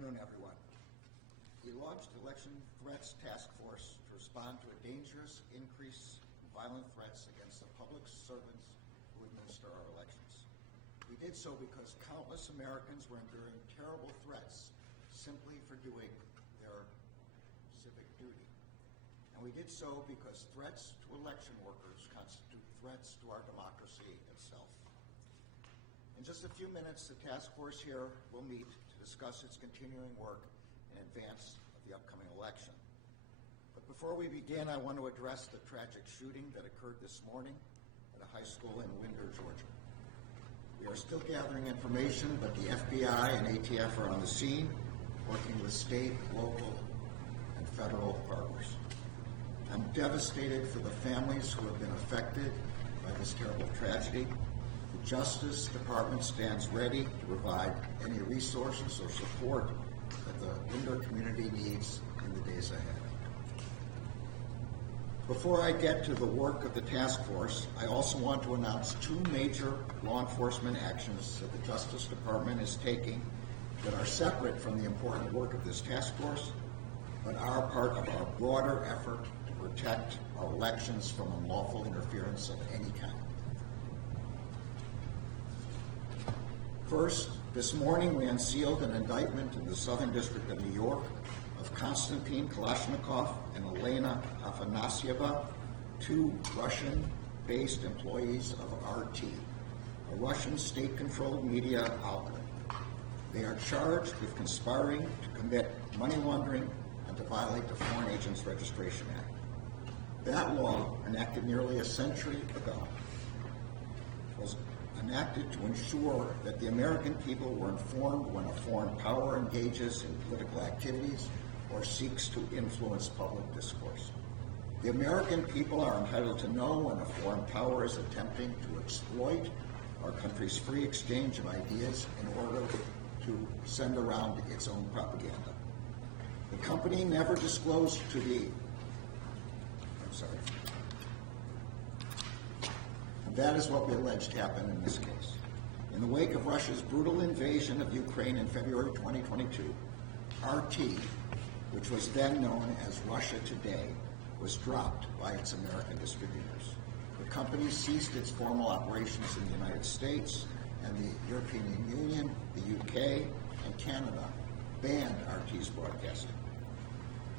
afternoon, everyone. We launched the Election Threats Task Force to respond to a dangerous increase in violent threats against the public servants who administer our elections. We did so because countless Americans were enduring terrible threats simply for doing their civic duty. And we did so because threats to election workers constitute threats to our democracy itself. In just a few minutes, the task force here will meet to discuss its continuing work in advance of the upcoming election. But before we begin, I want to address the tragic shooting that occurred this morning at a high school in Winder, Georgia. We are still gathering information, but the FBI and ATF are on the scene, working with state, local, and federal partners. I'm devastated for the families who have been affected by this terrible tragedy. The Justice Department stands ready to provide any resources or support that the Winder community needs in the days ahead. Before I get to the work of the task force, I also want to announce two major law enforcement actions that the Justice Department is taking that are separate from the important work of this task force, but are part of our broader effort to protect our elections from unlawful interference of any kind. First, this morning we unsealed an indictment in the Southern District of New York of Konstantin Kalashnikov and Elena Afanasieva, two Russian-based employees of RT, a Russian state-controlled media outlet. They are charged with conspiring to commit money laundering and to violate the Foreign Agents Registration Act. That law, enacted nearly a century ago, was enacted to ensure that the American people were informed when a foreign power engages in political activities or seeks to influence public discourse. The American people are entitled to know when a foreign power is attempting to exploit our country's free exchange of ideas in order to send around its own propaganda. The company never disclosed to the That is what we alleged happened in this case. In the wake of Russia's brutal invasion of Ukraine in February 2022, RT, which was then known as Russia Today, was dropped by its American distributors. The company ceased its formal operations in the United States, and the European Union, the UK, and Canada banned RT's broadcasting.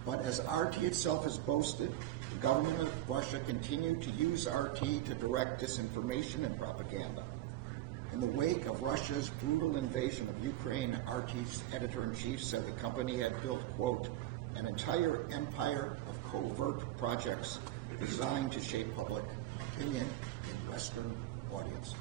But as RT itself has boasted, the government of Russia continued to use RT to direct disinformation and propaganda. In the wake of Russia's brutal invasion of Ukraine, RT's editor-in-chief said the company had built, quote, an entire empire of covert projects designed to shape public opinion in Western audiences.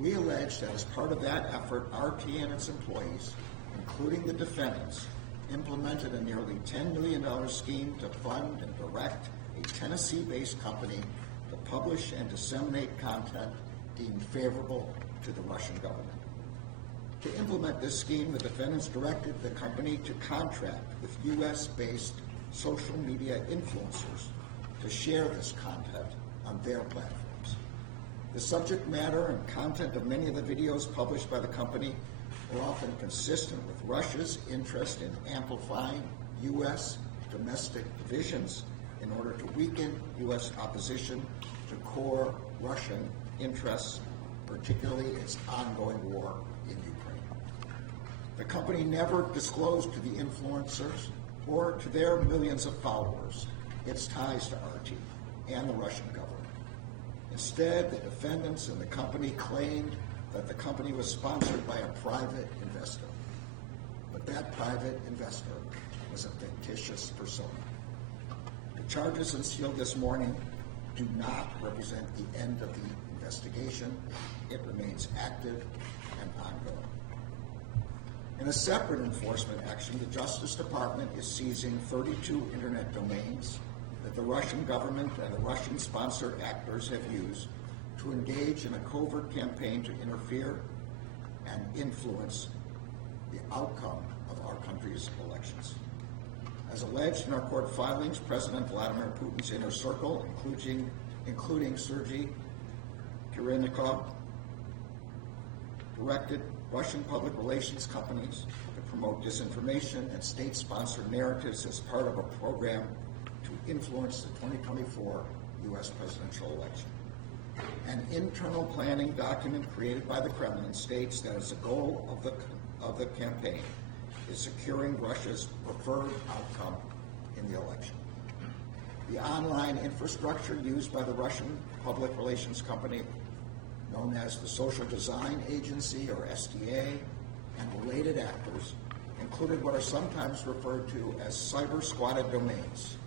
We allege that as part of that effort, RT and its employees, including the defendants, implemented a nearly $10 million scheme to fund and direct a Tennessee-based company to publish and disseminate content deemed favorable to the Russian government. To implement this scheme, the defendants directed the company to contract with U.S.-based social media influencers to share this content on their platforms. The subject matter and content of many of the videos published by the company were often consistent with Russia's interest in amplifying U.S. domestic divisions in order to weaken U.S. opposition to core Russian interests, particularly its ongoing war in Ukraine. The company never disclosed to the influencers or to their millions of followers its ties to RT and the Russian government. Instead, the defendants and the company claimed that the company was sponsored by a private investor. But that private investor was a fictitious persona. The charges unsealed this morning do not represent the end of the investigation. It remains active and ongoing. In a separate enforcement action, the Justice Department is seizing 32 internet domains that the Russian government and the Russian-sponsored actors have used to engage in a covert campaign to interfere and influence the outcome of our country's elections. As alleged in our court filings, President Vladimir Putin's inner circle, including Sergei Kirilnikov, directed Russian public relations companies to promote disinformation and state-sponsored narratives as part of a program to influence the 2024 U.S. presidential election. An internal planning document created by the Kremlin states that as a goal of the campaign is securing Russia's preferred outcome in the election. The online infrastructure used by the Russian public relations company, known as the Social Design Agency, or SDA, and related actors, included what are sometimes referred to as cyber-squatted domains.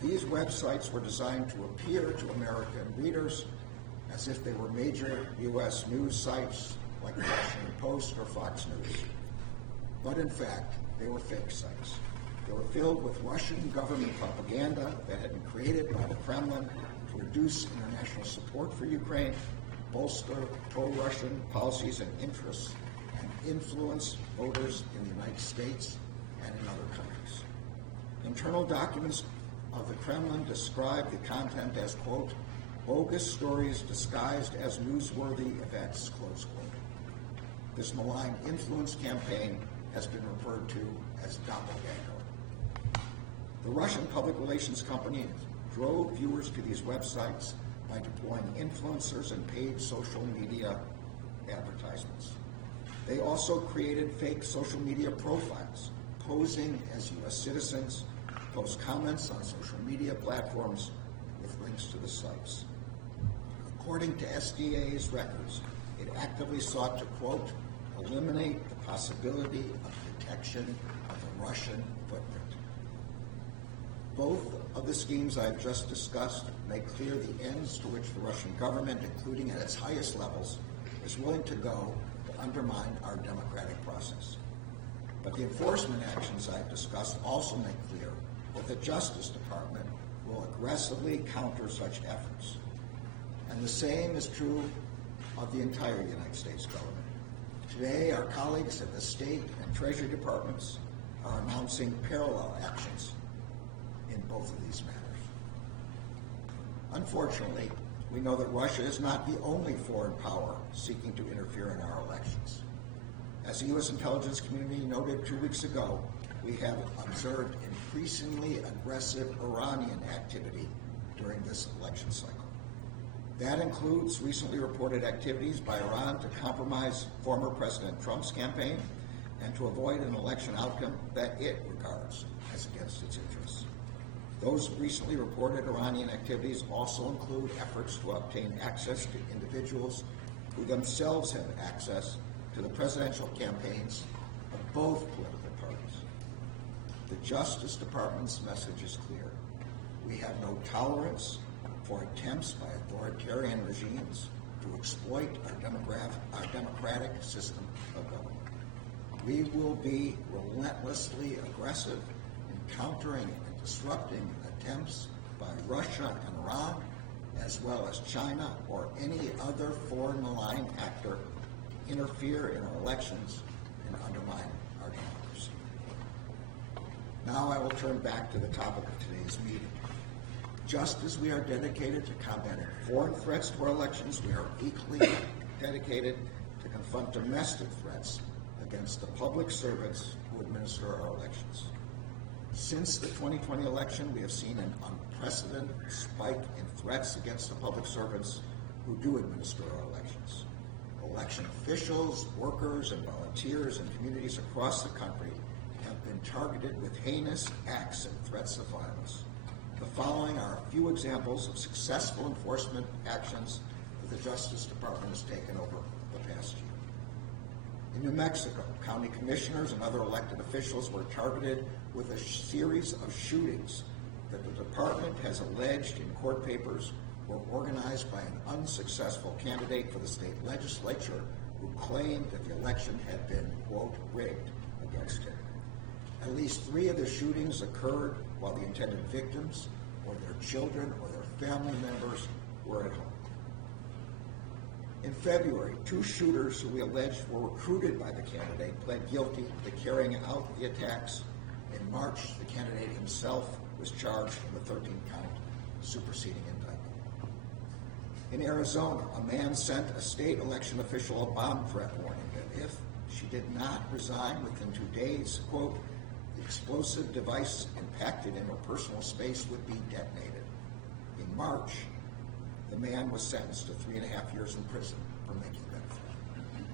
These websites were designed to appear to American readers as if they were major U.S. news sites like the Washington Post or Fox News. But in fact, they were fake sites. They were filled with Russian government propaganda that had been created by the Kremlin to reduce international support for Ukraine, bolster pro-Russian policies and interests, and influence voters in the United States and in other countries. Internal documents of the Kremlin describe the content as, quote, bogus stories disguised as newsworthy events, close quote. This malign influence campaign has been referred to as doppelganger. The Russian public relations company drove viewers to these websites by deploying influencers and paid social media advertisements. They also created fake social media profiles, posing as U.S. citizens, post comments on social media platforms with links to the sites. According to SDA's records, it actively sought to, quote, eliminate the possibility of detection of the Russian footprint. Both of the schemes I've just discussed make clear the ends to which the Russian government, including at its highest levels, is willing to go to undermine our democratic process. But the enforcement actions I've discussed also make clear that the Justice Department will aggressively counter such efforts. And the same is true of the entire United States government. Today, our colleagues at the State and Treasury Departments are announcing parallel actions in both of these matters. Unfortunately, we know that Russia is not the only foreign power seeking to interfere in our elections. As the U.S. intelligence community noted 2 weeks ago, we have observed increasingly aggressive Iranian activity during this election cycle. That includes recently reported activities by Iran to compromise former President Trump's campaign and to avoid an election outcome that it regards as against its interests. Those recently reported Iranian activities also include efforts to obtain access to individuals who themselves have access to the presidential campaigns of both political parties. The Justice Department's message is clear. We have no tolerance for attempts by authoritarian regimes to exploit our democratic system of government. We will be relentlessly aggressive in countering and disrupting attempts by Russia and Iran, as well as China or any other foreign malign actor to interfere in our elections and undermine our democracy. Now I will turn back to the topic of today's meeting. Just as we are dedicated to combating foreign threats to our elections, we are equally dedicated to confront domestic threats against the public servants who administer our elections. Since the 2020 election, we have seen an unprecedented spike in threats against the public servants who do administer our elections. Election officials, workers, and volunteers in communities across the country have been targeted with heinous acts and threats of violence. The following are a few examples of successful enforcement actions that the Justice Department has taken over the past year. In New Mexico, county commissioners and other elected officials were targeted with a series of shootings that the department has alleged in court papers were organized by an unsuccessful candidate for the state legislature who claimed that the election had been, quote, rigged against him. At least 3 of the shootings occurred while the intended victims or their children or their family members were at home. In February, 2 shooters who we alleged were recruited by the candidate pled guilty to carrying out the attacks. In March, the candidate himself was charged with a 13-count superseding indictment. In Arizona, a man sent a state election official a bomb threat warning that if she did not resign within 2 days, quote, the explosive device impacted in her personal space would be detonated. In March, the man was sentenced to 3.5 years in prison for making that threat.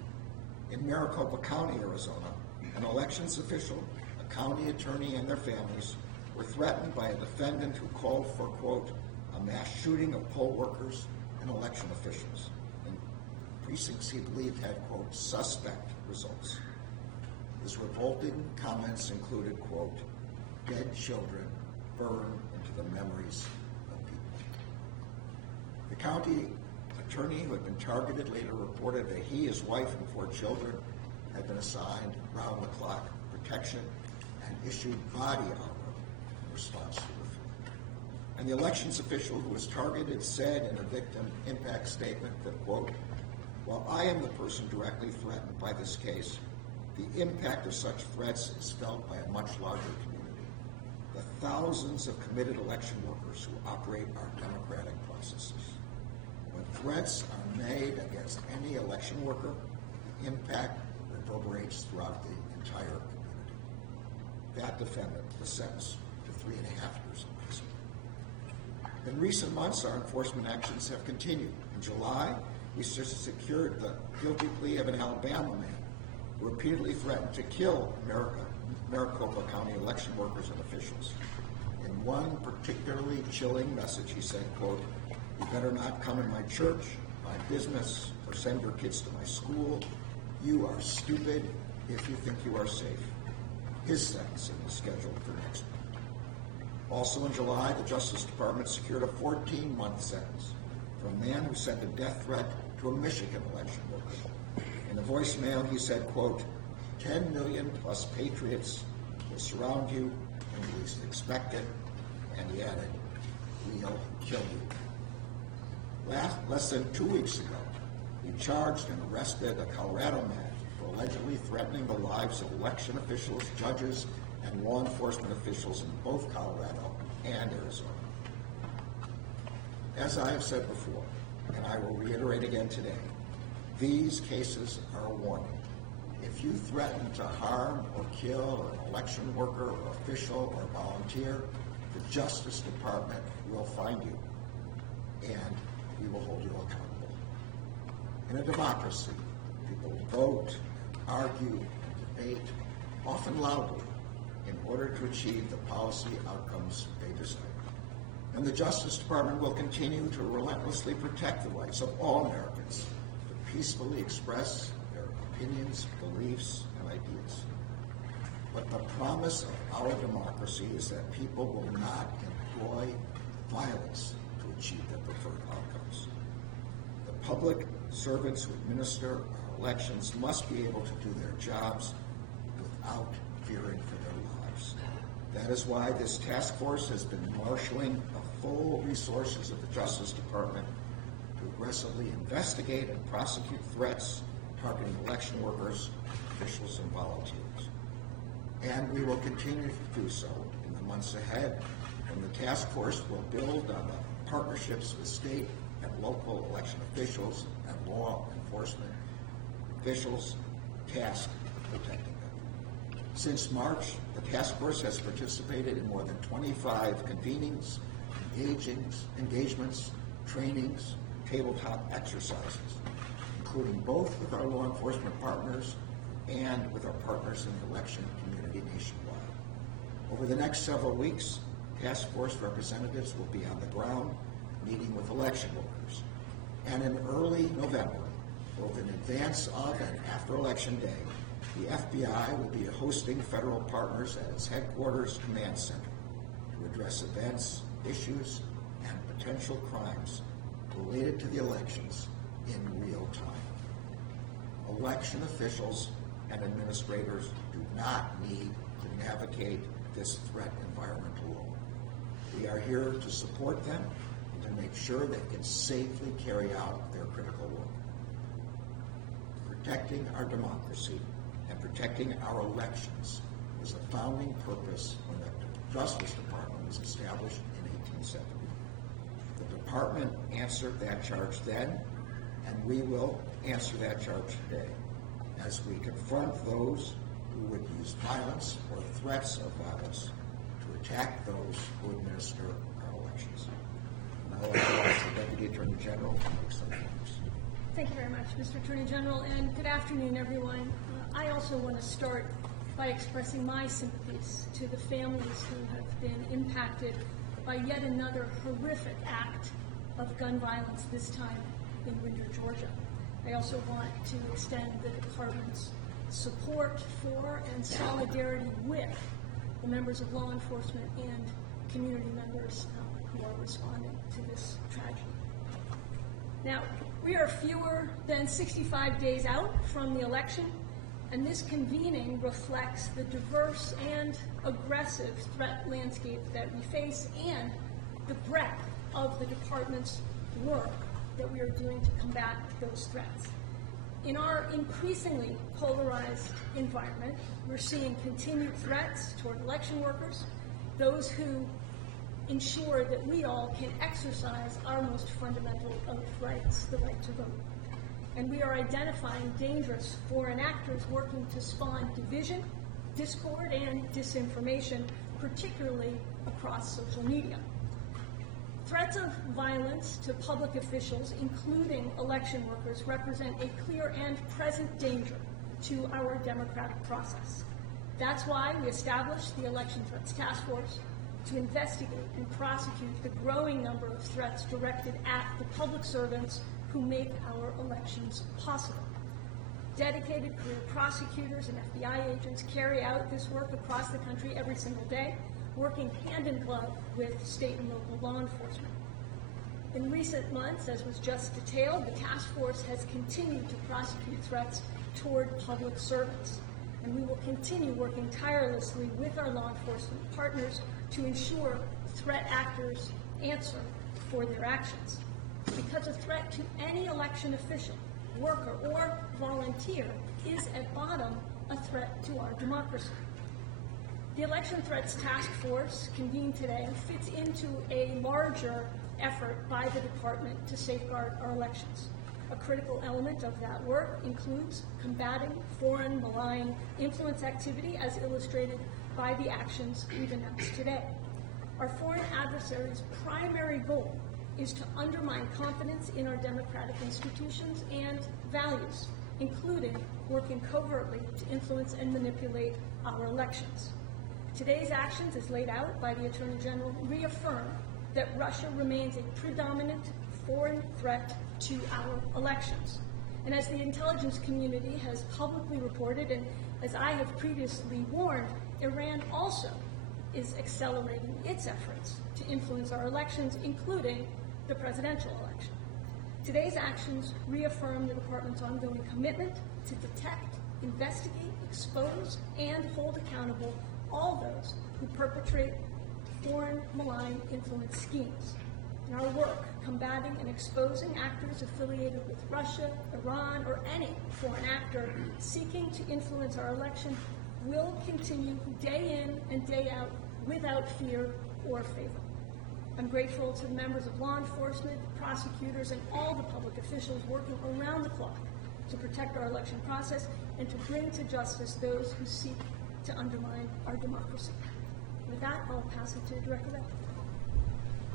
In Maricopa County, Arizona, an elections official, a county attorney, and their families were threatened by a defendant who called for, quote, a mass shooting of poll workers and election officials in precincts he believed had, quote, suspect results. His revolting comments included, quote, dead children burn into the memories of people. The county attorney who had been targeted later reported that he, his wife, and 4 children had been assigned round-the-clock protection and issued body armor in response to the threat. And the elections official who was targeted said in a victim impact statement that, quote, while I am the person directly threatened by this case, the impact of such threats is felt by a much larger community, the thousands of committed election workers who operate our democratic processes. When threats are made against any election worker, the impact reverberates throughout the entire community. That defendant was sentenced to 3.5 years in prison. In recent months, our enforcement actions have continued. In July, we secured the guilty plea of an Alabama man who repeatedly threatened to kill Maricopa County election workers and officials. In one particularly chilling message, he said, quote, you better not come in my church, my business, or send your kids to my school. You are stupid if you think you are safe. His sentencing is scheduled for next month. Also in July, the Justice Department secured a 14-month sentence for a man who sent a death threat to a Michigan election worker. In a voicemail, he said, quote, 10 million plus patriots will surround you, and you least expect it. And he added, we'll kill you. Less than 2 weeks ago, we charged and arrested a Colorado man for allegedly threatening the lives of election officials, judges, and law enforcement officials in both Colorado and Arizona. As I have said before, and I will reiterate again today, these cases are a warning. If you threaten to harm or kill an election worker or official or volunteer, the Justice Department will find you, and we will hold you accountable. In a democracy, people vote, argue, and debate, often loudly, in order to achieve the policy outcomes they desire. And the Justice Department will continue to relentlessly protect the rights of all Americans to peacefully express their opinions, beliefs, and ideas. But the promise of our democracy is that people will not employ violence to achieve their preferred outcomes. The public servants who administer our elections must be able to do their jobs without fearing for their lives. That is why this task force has been marshaling the full resources of the Justice Department to aggressively investigate and prosecute threats targeting election workers, officials, and volunteers. And we will continue to do so in the months ahead, when the task force will build on the partnerships with state and local election officials and law enforcement officials tasked with protecting them. Since March, the task force has participated in more than 25 convenings, engagements, trainings, tabletop exercises, including both with our law enforcement partners and with our partners in the election community nationwide. Over the next several weeks, task force representatives will be on the ground meeting with election workers. And in early November, both in advance of and after Election Day, the FBI will be hosting federal partners at its headquarters command center to address events, issues, and potential crimes related to the elections in real time. Election officials and administrators do not need to navigate this threat environment alone. We are here to support them and to make sure they can safely carry out their critical work. Protecting our democracy and protecting our elections was the founding purpose when the Justice Department was established in 1870. The department answered that charge then, and we will answer that charge today. as we confront those who would use violence or threats of violence to attack those who administer our elections. Now I'd like to ask the Deputy Attorney General to make some remarks. Thank you very much, Mr. Attorney General, and good afternoon, everyone. I also want to start by expressing my sympathies to the families who have been impacted by yet another horrific act of gun violence, this time in Windsor, Georgia. I also want to extend the department's support for and solidarity with the members of law enforcement and community members who are responding to this tragedy. Now, we are fewer than 65 days out from the election, and this convening reflects the diverse and aggressive threat landscape that we face and the breadth of the department's work that we are doing to combat those threats. In our increasingly polarized environment, we're seeing continued threats toward election workers, those who ensure that we all can exercise our most fundamental of rights, the right to vote. And we are identifying dangerous foreign actors working to spawn division, discord, and disinformation, particularly across social media. Threats of violence to public officials, including election workers, represent a clear and present danger to our democratic process. That's why we established the Election Threats Task Force to investigate and prosecute the growing number of threats directed at the public servants who make our elections possible. Dedicated career prosecutors and FBI agents carry out this work across the country every single day, working hand in glove with state and local law enforcement. In recent months, as was just detailed, the task force has continued to prosecute threats toward public servants, and we will continue working tirelessly with our law enforcement partners to ensure threat actors answer for their actions. Because a threat to any election official, worker, or volunteer is at bottom a threat to our democracy. The Election Threats Task Force convened today fits into a larger effort by the department to safeguard our elections. A critical element of that work includes combating foreign malign influence activity as illustrated by the actions we've announced today. Our foreign adversaries' primary goal is to undermine confidence in our democratic institutions and values, including working covertly to influence and manipulate our elections. Today's actions, as laid out by the Attorney General, reaffirm that Russia remains a predominant foreign threat to our elections. And as the intelligence community has publicly reported, and as I have previously warned, Iran also is accelerating its efforts to influence our elections, including the presidential election. Today's actions reaffirm the department's ongoing commitment to detect, investigate, expose, and hold accountable all those who perpetrate foreign malign influence schemes. In our work combating and exposing actors affiliated with Russia, Iran, or any foreign actor seeking to influence our election will continue day in and day out without fear or favor. I'm grateful to the members of law enforcement, prosecutors, and all the public officials working around the clock to protect our election process and to bring to justice those who seek to undermine our democracy. With that, I'll pass it to Director Wray.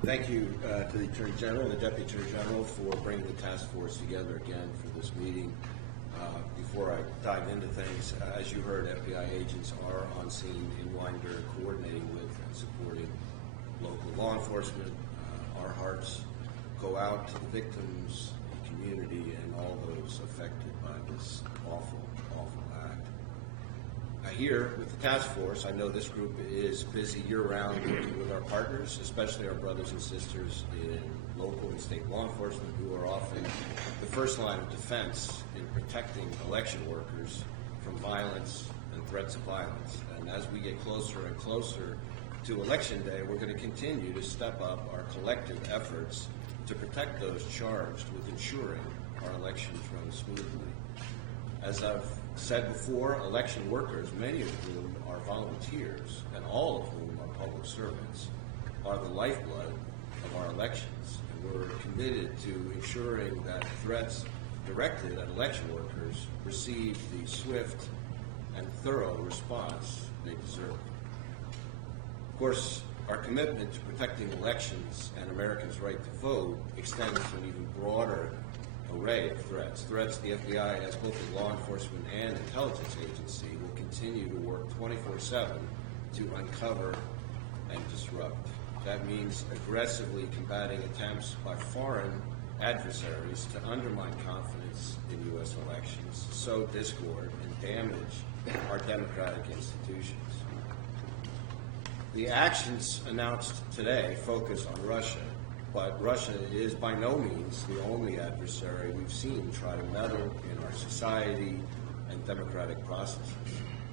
Thank you to the Attorney General and the Deputy Attorney General for bringing the task force together again for this meeting. Before I dive into things, as you heard, FBI agents are on scene in Winder, coordinating with and supporting local law enforcement. Our hearts go out to the victims, the community, and all those affected by this awful, awful act. Here with the task force, I know this group is busy year-round working with our partners, especially our brothers and sisters in local and state law enforcement, who are often the first line of defense in protecting election workers from violence and threats of violence. And as we get closer and closer to Election Day, we're going to continue to step up our collective efforts to protect those charged with ensuring our elections run smoothly. As I've said before, election workers, many of whom are volunteers and all of whom are public servants, are the lifeblood of our elections. And we're committed to ensuring that threats directed at election workers receive the swift and thorough response they deserve. Of course, our commitment to protecting elections and Americans' right to vote extends to an even broader array of threats. Threats the FBI, as both a law enforcement and intelligence agency, will continue to work 24/7 to uncover and disrupt. That means aggressively combating attempts by foreign adversaries to undermine confidence in U.S. elections, sow discord, and damage our democratic institutions. The actions announced today focus on Russia, but Russia is by no means the only adversary we've seen try to meddle in our society and democratic processes.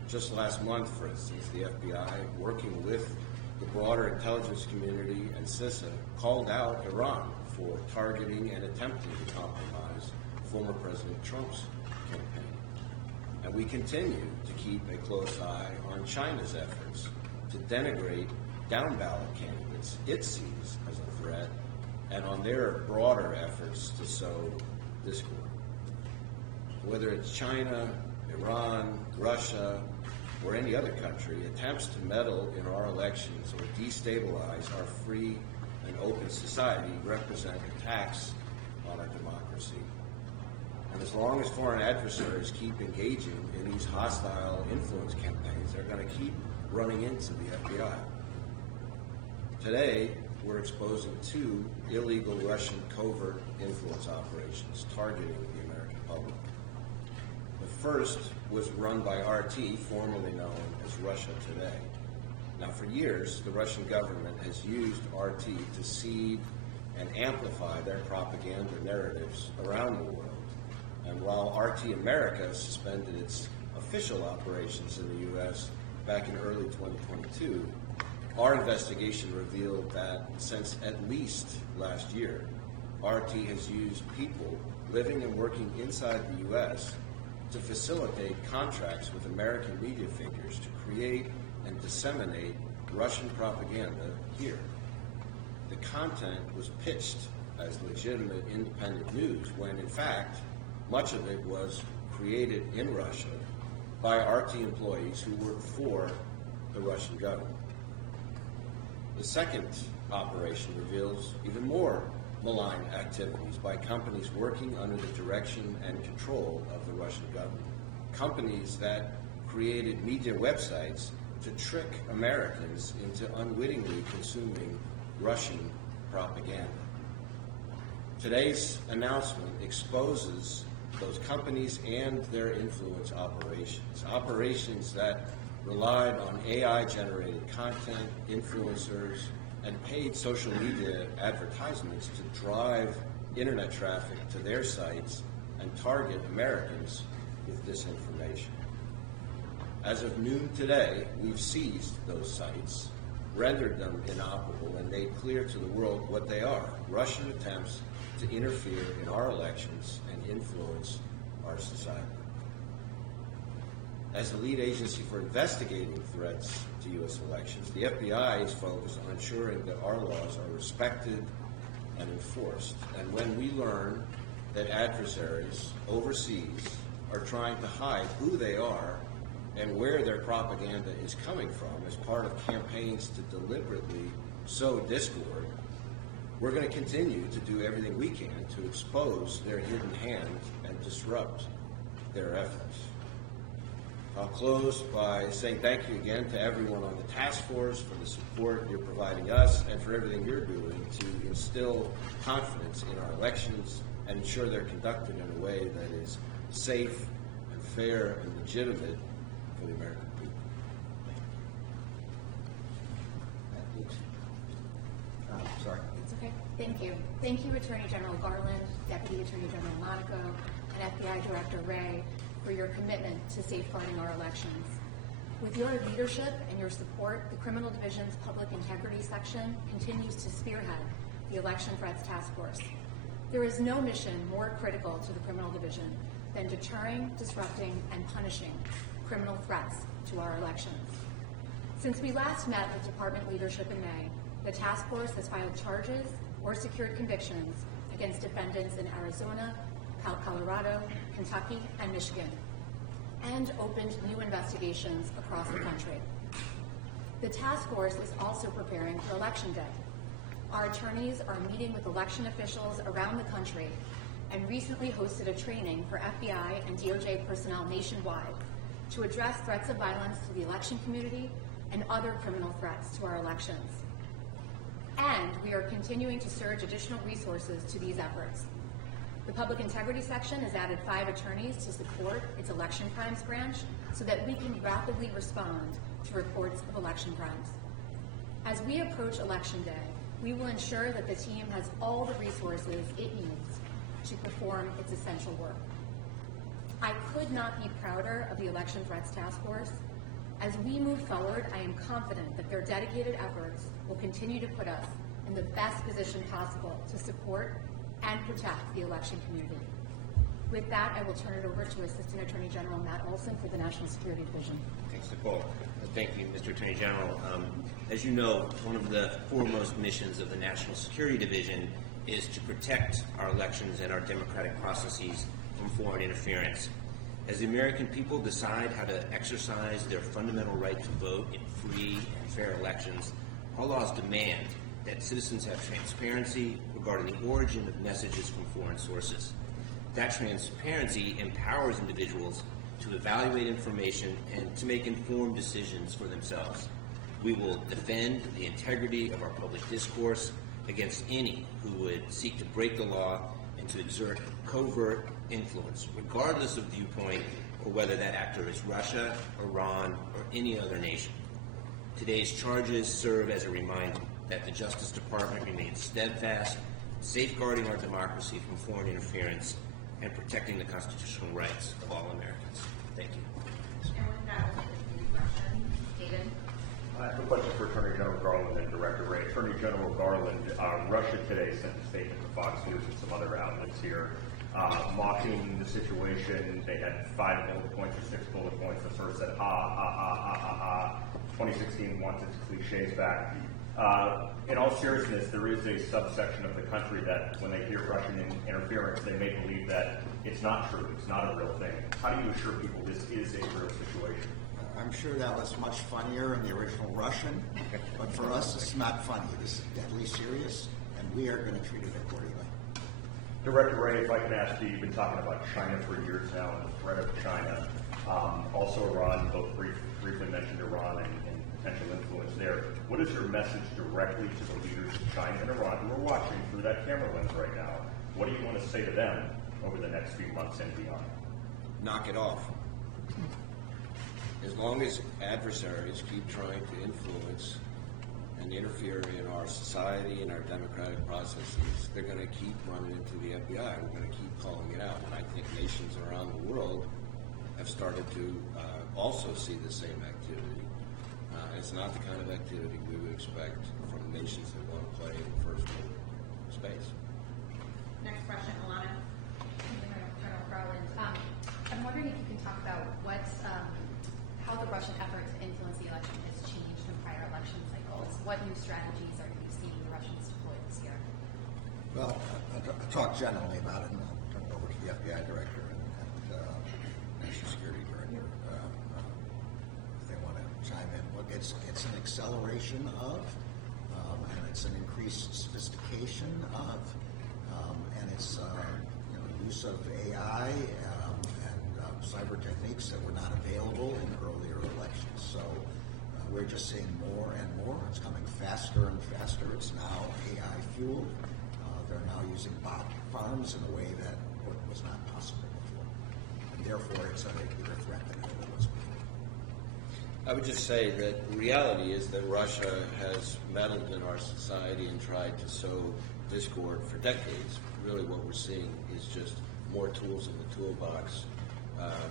Just last month, for instance, the FBI, working with the broader intelligence community and CISA, called out Iran for targeting and attempting to compromise former President Trump's campaign. And we continue to keep a close eye on China's efforts to denigrate down-ballot candidates it sees as a threat, and on their broader efforts to sow discord. Whether it's China, Iran, Russia, or any other country, attempts to meddle in our elections or destabilize our free and open society represent attacks on our democracy. And as long as foreign adversaries keep engaging in these hostile influence campaigns, they're going to keep running into the FBI. Today, we're exposing 2 illegal Russian covert influence operations targeting the American public. The first was run by RT, formerly known as Russia Today. Now, for years, the Russian government has used RT to seed and amplify their propaganda narratives around the world. And while RT America suspended its official operations in the U.S. back in early 2022, our investigation revealed that since at least last year, RT has used people living and working inside the U.S. to facilitate contracts with American media figures to create and disseminate Russian propaganda here. The content was pitched as legitimate independent news when, in fact, much of it was created in Russia by RT employees who work for the Russian government. The second operation reveals even more malign activities by companies working under the direction and control of the Russian government. Companies that created media websites to trick Americans into unwittingly consuming Russian propaganda. Today's announcement exposes those companies and their influence operations that relied on AI-generated content, influencers, and paid social media advertisements to drive internet traffic to their sites and target Americans with disinformation. As of noon today, we've seized those sites, rendered them inoperable, and made clear to the world what they are: Russian attempts to interfere in our elections and influence our society. As the lead agency for investigating threats to U.S. elections, the FBI is focused on ensuring that our laws are respected and enforced. And when we learn that adversaries overseas are trying to hide who they are and where their propaganda is coming from as part of campaigns to deliberately sow discord, we're going to continue to do everything we can to expose their hidden hand and disrupt their efforts. I'll close by saying thank you again to everyone on the task force for the support you're providing us and for everything you're doing to instill confidence in our elections and ensure they're conducted in a way that is safe and fair and legitimate for the American people. Sorry. It's okay. Thank you. Thank you, Attorney General Garland, Deputy Attorney General Monaco, and FBI Director Wray for your commitment to safeguarding our elections. With your leadership and your support, the Criminal Division's Public Integrity Section continues to spearhead the Election Threats Task Force. There is no mission more critical to the Criminal Division than deterring, disrupting, and punishing criminal threats to our elections. Since we last met with department leadership in May, the task force has filed charges or secured convictions against defendants in Arizona, Colorado, Kentucky, and Michigan, and opened new investigations across the country. The task force is also preparing for Election Day. Our attorneys are meeting with election officials around the country and recently hosted a training for FBI and DOJ personnel nationwide to address threats of violence to the election community and other criminal threats to our elections. And we are continuing to surge additional resources to these efforts. The Public Integrity Section has added 5 attorneys to support its election crimes branch so that we can rapidly respond to reports of election crimes. As we approach Election Day, we will ensure that the team has all the resources it needs to perform its essential work. I could not be prouder of the Election Threats Task Force. As we move forward, I am confident that their dedicated efforts will continue to put us in the best position possible to support and protect the election community. With that, I will turn it over to Assistant Attorney General Matt Olson for the National Security Division. Thanks, Nicole. Thank you, Mr. Attorney General. As you know, one of the foremost missions of the National Security Division is to protect our elections and our democratic processes from foreign interference. As the American people decide how to exercise their fundamental right to vote in free and fair elections, our laws demand that citizens have transparency regarding the origin of messages from foreign sources. That transparency empowers individuals to evaluate information and to make informed decisions for themselves. We will defend the integrity of our public discourse against any who would seek to break the law and to exert covert influence, regardless of viewpoint or whether that actor is Russia, Iran, or any other nation. Today's charges serve as a reminder that the Justice Department remains steadfast, safeguarding our democracy from foreign interference and protecting the constitutional rights of all Americans. Thank you. And with that, we'll take a question. David? I have a question for Attorney General Garland and Director Wray. Attorney General Garland, Russia today sent a statement to Fox News and some other outlets here, mocking the situation. They had 5 bullet points or 6 bullet points that sort of said, ha, ha, ha, ha, ha, ha. 2016 wants its cliches back. In all seriousness, there is a subsection of the country that when they hear Russian interference, they may believe that it's not true, it's not a real thing. How do you assure people this is a real situation? I'm sure that was much funnier in the original Russian, but for us it's not funny. This is deadly serious, and we are going to treat it accordingly. Director Wray, if I can ask you, you've been talking about China for years now and the threat of China. Also Iran, both briefly mentioned Iran and potential influence there. What is your message directly to the leaders of China and Iran who are watching through that camera lens right now? What do you want to say to them over the next few months and beyond? Knock it off. As long as adversaries keep trying to influence and interfere in our society and our democratic processes, they're going to keep running into the FBI. We're going to keep calling it out. And I think nations around the world have started to also see the same activity. It's not the kind of activity we would expect from nations that want to play in the first world space. Next question, Alana. General Garland. I'm wondering if you can talk about how the Russian effort to influence the election has changed from prior election cycles. What new strategies are you seeing the Russians deploy this year? Well, I'll talk generally about it, and I'll turn it over to the FBI director and National Security director if they want to chime in. Look, it's an acceleration of, and it's an increased sophistication of, and it's use of AI and cyber techniques that were not available in earlier elections. So we're just seeing more and more. It's coming faster and faster. It's now AI fueled. They're now using bot farms in a way that was not possible before. And therefore, it's a bigger threat than it ever was before. I would just say that the reality is that Russia has meddled in our society and tried to sow discord for decades. Really what we're seeing is just more tools in the toolbox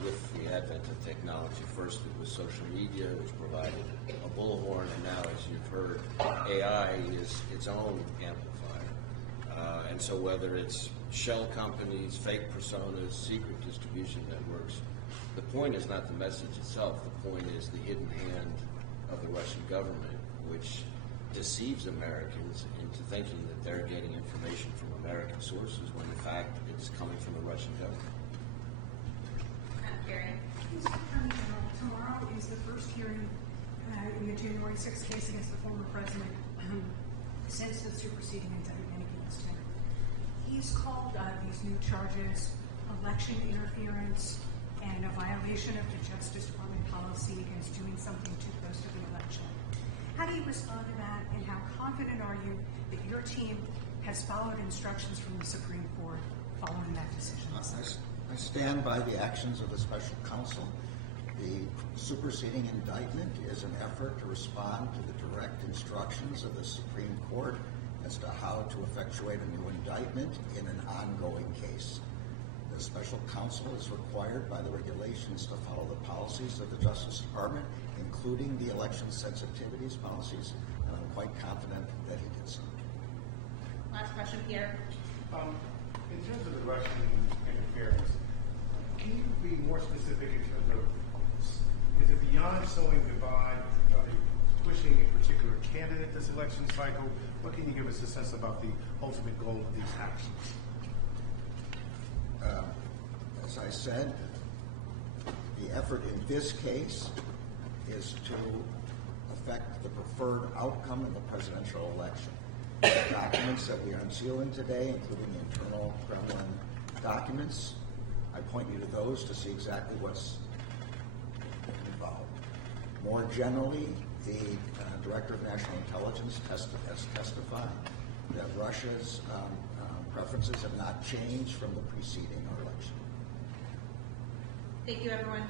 with the advent of technology. First it was social media, which provided a bullhorn, and now, as you've heard, AI is its own amplifier. And so whether it's shell companies, fake personas, secret distribution networks, the point is not the message itself. The point is the hidden hand of the Russian government, which deceives Americans into thinking that they're getting information from American sources when in fact it's coming from the Russian government. Gary? Mr. Attorney General, tomorrow is the first hearing in the January 6th case against the former president since the superseding indictment against him. He's called these new charges election interference and a violation of the Justice Department policy against doing something too close to the election. How do you respond to that, and how confident are you that your team has followed instructions from the Supreme Court following that decision? I stand by the actions of the special counsel. The superseding indictment is an effort to respond to the direct instructions of the Supreme Court as to how to effectuate a new indictment in an ongoing case. The special counsel is required by the regulations to follow the policies of the Justice Department, including the election sensitivities policies, and I'm quite confident that he did so. Last question, Pierre. In terms of the Russian interference, can you be more specific in terms of, is it beyond sowing divide, are they pushing a particular candidate this election cycle? What can you give us a sense about the ultimate goal of these actions? As I said, the effort in this case is to affect the preferred outcome in the presidential election. The documents that we are unsealing today, including the internal Kremlin documents, I point you to those to see exactly what's involved. More generally, the Director of National Intelligence has testified that Russia's preferences have not changed from the preceding election. Thank you, everyone.